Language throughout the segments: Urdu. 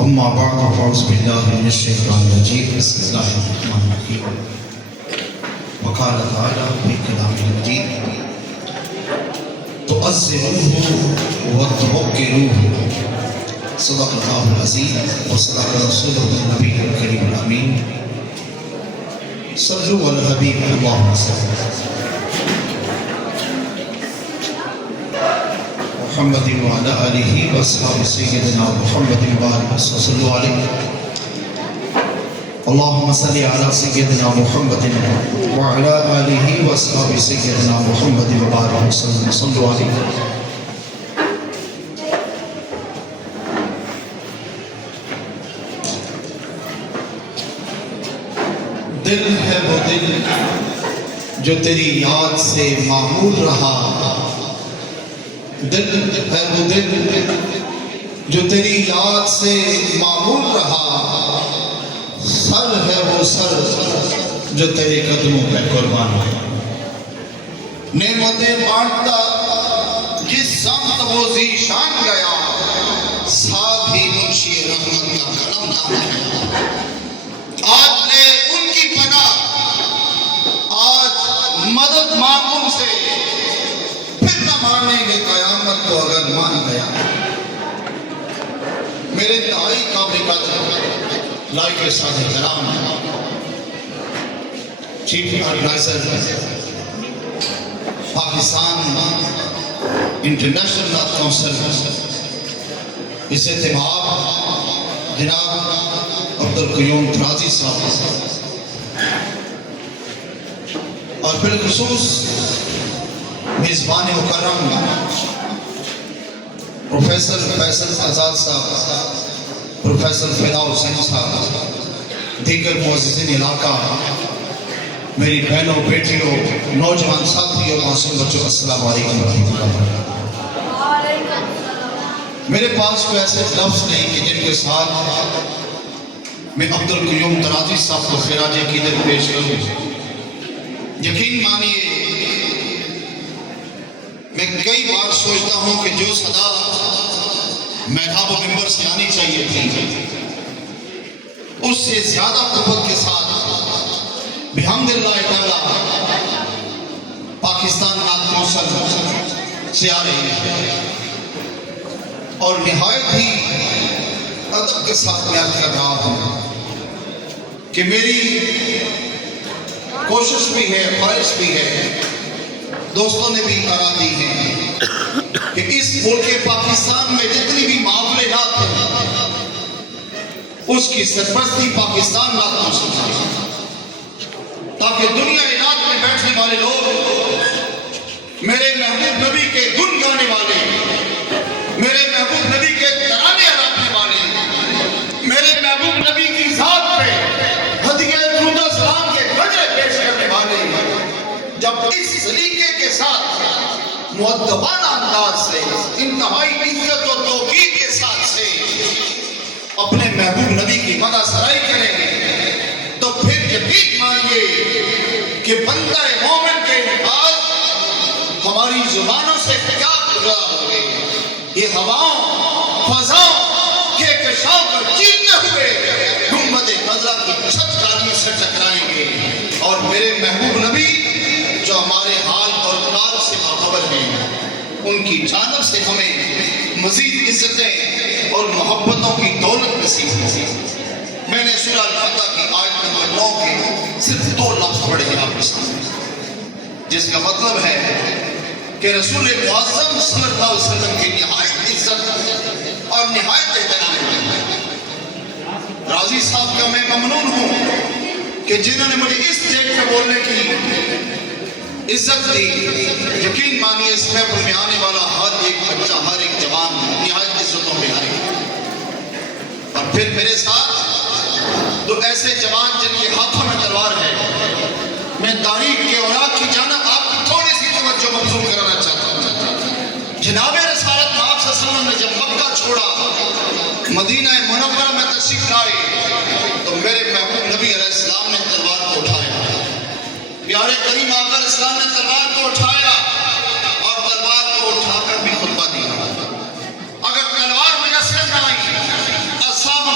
أما بعد فأعوذ بالله من الشيطان الرجيم بسم الله الرحمن الرحيم وقال تعالى في كلامه المجيد تعظموه وتوقروه صدق الله العظيم وصدق رسوله النبي الكريم الأمين صلوا على الحبيب اللهم صل محمد وعلى آله وأصحاب سيدنا محمد وآله وصلوا عليه اللهم صل على سيدنا محمد وعلى آله وأصحاب سيدنا محمد وآله وسلم صلوا عليه. دل ہے وہ دل جو تیری یاد سے معمور رہا، دل ہے وہ دل جو تیری یاد سے معمور رہا، سر ہے وہ سر جو تیرے قدموں پہ قربان ہوا، نعمتیں بانٹتا جس سمت وہ ذیشان گیا، ساتھ ہی منشی رحمت کا قلم تھاما گیا. آج لے ان کی پناہ، آج مدد مانگ ان سے، پھر نہ مانیں گے قیامت کو اگر مان گیا. میرے انتہائی قابل قدر لائق ساتھ احترام چیف ایڈوائزر پاکستان انٹرنیشنل نعت کونسل اس اعتماد جناب عبدالقیوم ترازی صاحب اور بالخصوص میزبان مکرم پروفیسر فیصل آزاد صاحب، پروفیسر فدا حسین صاحب، دیگر معززین علاقہ، میری بہنوں بیٹیوں نوجوان ساتھیوں معصوم بچوں السلام علیکم ورحمۃ اللہ وبرکاتہ. میرے پاس کوئی ایسے لفظ نہیں کہ جن کے ساتھ میں عبدالقیوم ترازی صاحب کو خراج عقیدت پیش کروں. یقین مانیے میں کئی بار سوچتا ہوں کہ جو صدا محراب و منبر سے آنی چاہیے تھی اس سے زیادہ قوت کے ساتھ بحمد اللہ تعالی پاکستان نعت کونسل سے آ رہی ہے اور نہایت ہی ادب کے ساتھ میں عرض کر رہا ہوں کہ میری کوشش بھی ہے، خواہش بھی ہے، دوستوں نے بھی آرا دی ہے کہ اس ملک پاکستان میں جتنی بھی معاملات ہیں اس کی سرپرستی پاکستان نعت کونسل کرے، تاکہ دنیا نعت میں بیٹھنے والے لوگ میرے محبوب نبی کے گن گانے والے، میرے محبوب نبی کے ترانے اڑانے والے، میرے محبوب نبی کی ذات پہ ہدیہ درود و سلام کے گجرے پیش کرنے والے جب اس سلیقے کے ساتھ مؤدبانہ انداز سے انتہائی عزت و توقیر کے ساتھ سے اپنے محبوب نبی کی مدح سرائی کریں گے تو پھر یقین مانیے کہ بندہ مومن کے انفاظ ہماری زبانوں سے کیا گزرا ہوگے. یہ ہواؤں فضاؤں کے کشاؤں پر چیرتے ہوئے گنبد خضرا کی چھت کاری سے ٹکرائیں گے اور میرے محبوب نبی جو ہمارے حال اور کار سے باخبر ہیں ان کی جانب سے ہمیں مزید عزتیں اور محبتوں کی دولت نصیب ہوئی. میں نے سورہ الفتح کی آیت نمبر 9 کے صرف 2 لفظ پڑھے ہیں آپ کے سامنے، جس کا مطلب ہے کہ رسول معظم صلی اللہ علیہ وسلم کی نہایت عزت اور نہایت احترام ہے. راضی صاحب کا میں ممنون ہوں کہ جنہوں نے مجھے اس اسٹیج پہ بولنے کی عزت دی. یقین مانیے اس محفل میں آنے والا ہر ایک بچہ، ہر ایک جوان نہایت عزتوں میں آئے گا. اور پھر میرے ساتھ دو ایسے جوان جن کے ہاتھوں میں تلوار ہے. میں تاریخ کے اوراق کی جانب آپ کی تھوڑی سی توجہ مبذول کرانا چاہتا ہوں. جناب رسالت آپ صلی اللہ علیہ وسلم نے جب مکہ چھوڑا، مدینہ منورہ میں تشریف لائے تو میرے محبوب نبی علیہ السلام نے تلوار کو اٹھایا. پیارے کریم آقا علیہ السلام نے تلوار کو اٹھایا اور تلوار کو اٹھا کر بھی خطبہ دیا. اگر تلوار میسر نہ آئی، اصحاب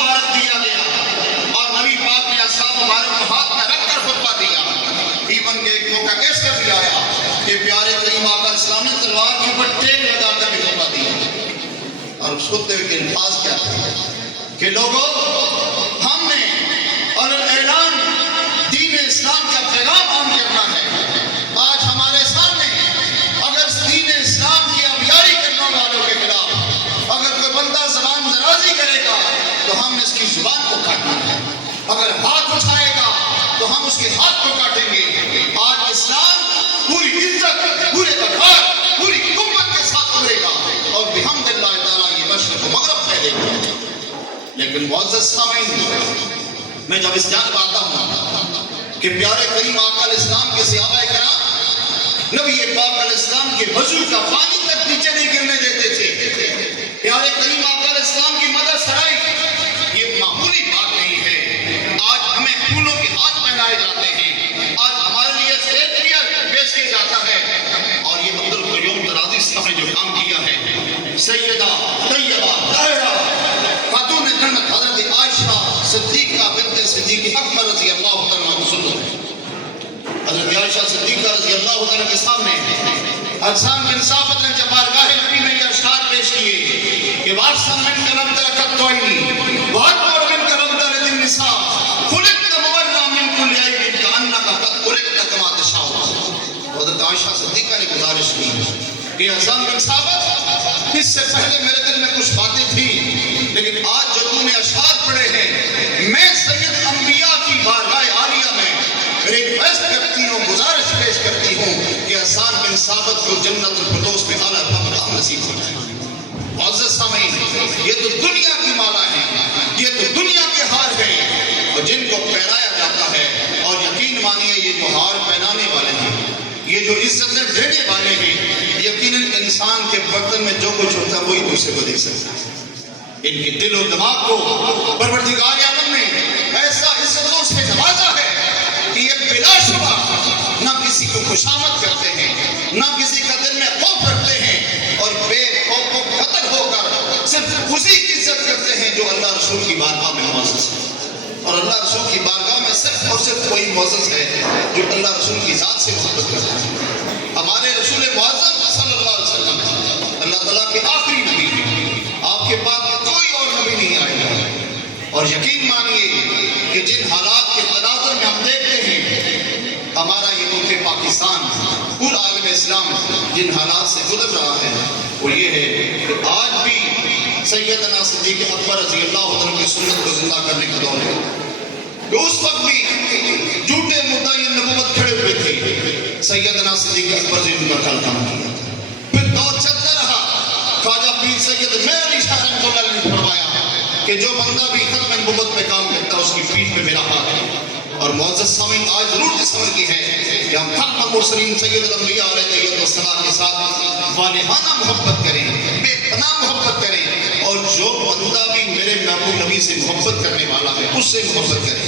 خطبے کے الفاظ کیا تھے کہ لوگوں، ہم نے اعلان دین اسلام کا پیغام عام کرنا ہے۔ آج ہمارے سامنے اگر دین اسلام کی ابیاری کرنے والوں کے خلاف اگر کوئی بندہ زبان درازی کرے گا تو ہم اس کی زبان کو کاٹنا ہے، اگر ہاتھ اٹھائے گا تو ہم اس کے ہاتھ کو کاٹیں گے۔ آج اسلام پوری عزت، پورے وقار، پوری قوت کے ساتھ ابھرے گا اور بحمد اللہ تعالیٰ یہ مشرق و مغرب پھیلے گا۔ لیکن معزز سامعین، میں جب اس جانب آتا ہوں کہ پیارے کریم آقا علیہ السلام کے صحابہ کرام نبی پاک علیہ السلام کے وضو کا پانی تک نیچے نہیں گرنے دیتے تھے، پیارے کریم آقا علیہ السلام کی مدد سرائی، یہ معمولی بات نہیں ہے۔ آج ہمیں پھولوں کے ہاتھ پہنائے جاتے ہیں، آج ہمارے لیے اسٹیج پیئر پیش کیا جاتا ہے، اور یہ عبد القیوم ترازی صاحب نے جو کام کیا ہے، سیدہ طیبہ طاہرہ خاتون جنت حضرت عائشہ صدیقہ بنت صدیق اکبر رضی اللہ تعالیٰ عنہ سنو، حضرت عائشہ صدیقہ رضی اللہ تعالیٰ کے سامنے حسان بن ثابت نے جب بارگاہ نبی میں یہ اشعار پیش کیے کہ وارثا من لم ترکت توئنی واکبر من لم تلد النساء خلقت مبرا من کل عیب کانک قد خلقت کما تشاء۔ حضرت عائشہ صدیقہ نے گزارش کی کہ حسان بن ثابت، اس سے پہلے میرے دل میں کچھ باتیں تھیں، لیکن آج جو تم نے اشعار پڑھے ہیں، میں سید انبیاء کی بارگاہ عالیہ میں ریکویسٹ کرتی ہوں، گزارش پیش کرتی ہوں کہ حسان بن ثابت کو جنت الفردوس میں اعلیٰ مقام نصیب ہو جائے۔ معزز سامعین، یہ تو دنیا کی مالا ہے، یہ تو دنیا کے ہار ہیں، اور جن کو پہنایا جاتا ہے، اور یقین مانیے یہ جو ہار پہنانے والے ہیں، یہ جو عزتیں دینے والے ہیں، یقیناً انسان کے برتن میں جو کچھ ہوتا ہے وہی دوسرے کو دے سکتا ہے۔ ان کے دل و دماغ کو پروردگار عالم نے ایسا عزتوں سے نوازا ہے کہ یہ بلا شبہ نہ کسی کو خوشامد کرتے ہیں، نہ کسی کا دل میں خوف رکھتے ہیں، اور بے خوف و خطر ہو کر صرف اسی کی عزت کرتے ہیں جو اللہ رسول کی بارگاہ میں معزز ہے۔ اور اللہ رسول کی بارگاہ میں صرف اور صرف کوئی معزز ہے جو اللہ رسول کی ذات سے محبت کرتا ہے۔ ہمارے رسول معظم صلی اللہ علیہ وسلم اللہ تعالیٰ کے آخری نبی ہیں، آپ کے بعد کوئی اور نبی نہیں آئے گا، اور یقین مانیے کہ جن حالات کے تناظر میں ہم دیکھتے ہیں، ہمارا یہ ملک پاکستان پورا عالم اسلام جن حالات سے گزر رہا ہے وہ یہ ہے کہ آج بھی سیدنا صدیق اکبر رضی اللہ عنہ کی سنت کو زندہ کرنے کا دور ہے، کہ اس وقت بھی جھوٹے مدعی نبوت کھڑے ہوئے تھے، سیدنا صدیق اکبر نے ان کا کام کیا، پھر دور چلتا رہا، خواجہ پیر سید میر علی شاہ رحمۃ اللہ علیہ نے فرمایا کہ جو بندہ بھی ختم نبوت میں کام کرتا ہے اس کی پیٹھ پہ میرا ہاتھ ہے۔ اور معزز سامعین، آج ضرورت اس عمل کی ہے کہ ہم ختم المرسلین سید الانبیاء علیہ السلام کے ساتھ والہانہ محبت کریں، بے پناہ محبت کریں، اور جو بندہ بھی میرے محبوب نبی سے محبت کرنے والا ہے اس سے محبت کریں۔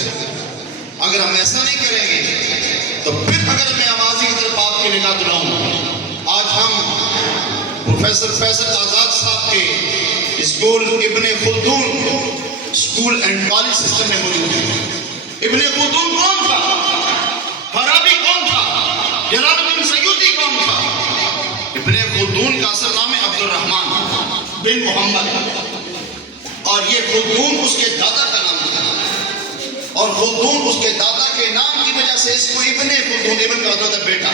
اگر ہم ایسا نہیں کریں گے تو پھر اگر میں آوازی کی طرف آپ کی نگاہ دلاؤں، آج ہم پروفیسر فیصل آزاد صاحب کے اسکول ابن خلدون اسکول اینڈ کالج سسٹم میں موجود ہیں۔ ابن خلدون کون تھا؟ فارابی کون تھا؟ جلال الدین سیوطی کون تھا؟ ابن خلدون کا اصل نام ہے عبد الرحمن بن محمد، اور یہ خلدون اس کے دادا کا نام تھا، اور خلدون اس کے دادا کے نام کی وجہ سے اس کو ابن خلدون، ابن کا مطلب ہے بیٹا،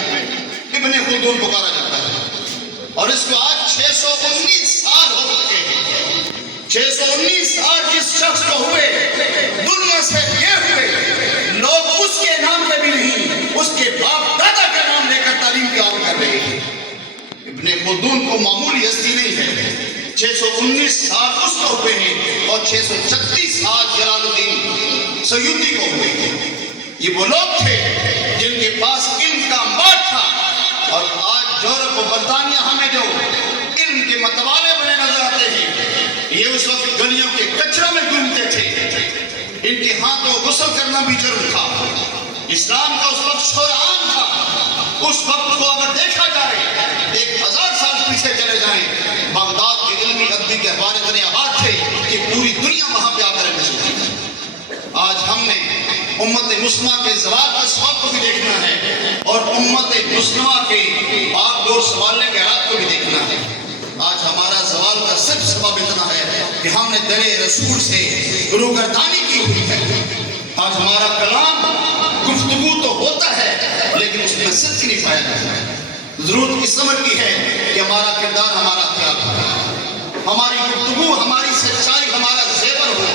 ابن خلدون پکارا جاتا ہے، اور اس کو آج 619 سال ہو چکے ہیں۔ 619 سال جس شخص کو ہوئے دنیا سے یہ ہوئے، لوگ اس کے نام پہ بھی نہیں، اس کے باپ دادا کا نام لے کر تعلیم کا عمل کر رہے ہیں۔ ابن خلدون کو معمولی ہستی نہیں ہے، 619 سال اس کو ہوئے ہیں، اور 636 سال جلال الدین سیوطی کو ہوئے ہیں۔ یہ وہ لوگ تھے جن کے پاس علم کا انبار تھا، اور آج یورپ و برطانیہ ہمیں جو علم کے متوالے بنے نظر آتے ہیں، یہ اس وقت گلیوں کے کچروں میں گھومتے تھے، ان کے ہاتھوں غسل کرنا بھی جرم تھا۔ اسلام کا اس وقت شور عام تھا۔ اس وقت کو اگر دیکھا جائے 1000 سال پیچھے چلے جائیں، بغداد کے علمی ادبی کے اخبار اتنے آباد تھے کہ پوری دنیا وہاں پہ آ کر مشہور۔ آج ہم نے امت مسلمہ کے زوال کے سبب کو بھی دیکھنا ہے، اور امت مسلمہ کے باغ ڈور سنبھالنے کے حالات کو بھی دیکھنا ہے۔ آج ہمارا زوال کا صرف سبب اتنا ہے کہ ہم نے در رسول سے روگردانی کی ہوئی ہے۔ آج ہمارا کلام گفتگو تو ہوتا ہے لیکن اس میں صدق نہیں پایا جاتا ہے۔ ضرورت اس عمر کی ہے کہ ہمارا کردار ہمارا کیا ہے، ہماری گفتگو، ہماری سچائی، ہمارا زیور ہو۔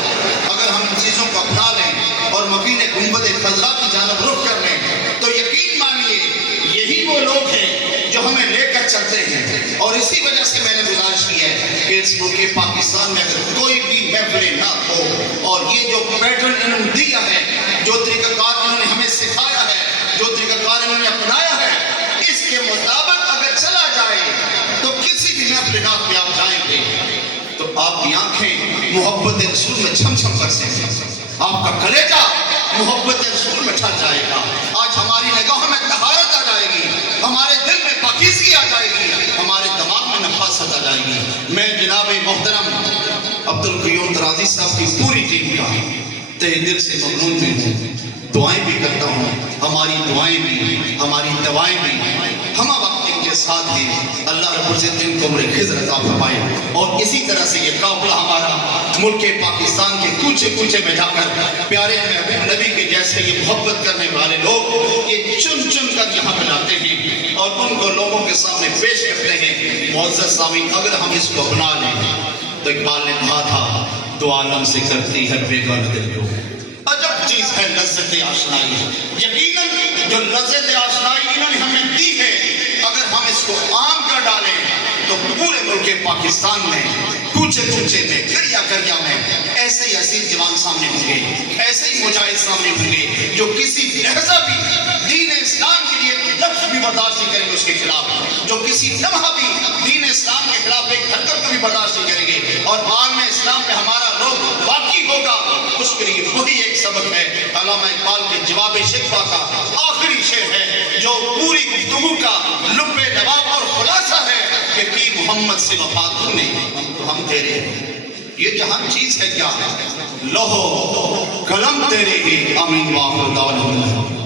اگر ہم ان چیزوں کو اپنا لیں اور مکین گنبد خضرا کی جانب رخ کر لیں تو یقین مانیے یہی وہ لوگ ہیں جو ہمیں لے کر چلتے ہیں۔ اور اسی وجہ سے میں نے گزارش کی ہے کہ اس ملک پاکستان میں اگر کوئی بھی محفل نہ ہو اور یہ جو پیٹرن انہوں نے دیا ہے، جو طریقہ کار انہوں نے ہمیں سکھایا ہے، جو طریقہ کار انہوں نے اپنایا ہے، اس کے مطابق اگر چلا جائے تو کسی بھی محفل ناک میں آپ جائیں گے تو آپ کی آنکھیں محبت رسول میں چھم چھم برسیں گے، آپ کا کلیجہ محبت رسول میں ٹھر جائے گا۔ آج ہماری نگاہوں میں طہارت آ جائے گی، ہمارے دل میں پاکیزگی آ جائے گی، ہمارے دماغ میں نفاست آ جائے گی۔ میں جناب محترم عبدالقیوم ترازی صاحب کی پوری ٹیم کا تہہ دل سے ممنون بھی ہوں، دعائیں بھی کرتا ہوں۔ ہماری دعائیں بھی، ہماری دوائیں بھی ہم وقت ان کے ساتھ ہیں۔ اللہ رب العزت ان کو عمر خضر عطا فرمائے اور اسی طرح سے یہ قافلہ ہمارا ملک پاکستان کے کوچے کوچے میں جا کر پیارے محبوب نبی کے جیسے یہ محبت کرنے والے لوگ یہ چن چن کر یہاں پہ لاتے ہیں اور ان کو لوگوں کے سامنے پیش کرتے ہیں۔ معزز سامعین، اگر ہم اس کو اپنا لیں تو اقبال نے کہا تھا دو عالم سے کرتی ہر بیگانہ دل کو عجب چیز ہے لذت آشنائی۔ یقیناً جو لذت آشنائی انہوں نے ہمیں دی ہے، اگر ہم اس کو عام کر ڈالیں تو پورے ملک پاکستان میں کوچے کوچے میں کریا کریا میں ایسے ہی حسین جوان سامنے ہوں گے، ایسے ہی مجاہد سامنے ہوں گے جو کسی لہجہ بھی دین اسلام کے لیے لفظ بھی برداشت نہیں کریں گے، اس کے خلاف جو کسی لمحہ بھی دین اسلام کے خلاف ایک حرکت کو بھی برداشت نہیں کریں گے، اور عالم اسلام میں ہمارا روح باقی ہوگا۔ اس کے لیے وہی ایک سبق ہے علامہ اقبال کے جواب شکوہ کا آخری شعر ہے جو پوری گفتگو کا لب لباب اور خلاصہ ہے کہ کی محمد سے وفا تو نے تو ہم تیرے ہیں۔ یہ جہان چیز ہے کیا، لوح قلم تیرے ہی، آمین واخر دعوانا۔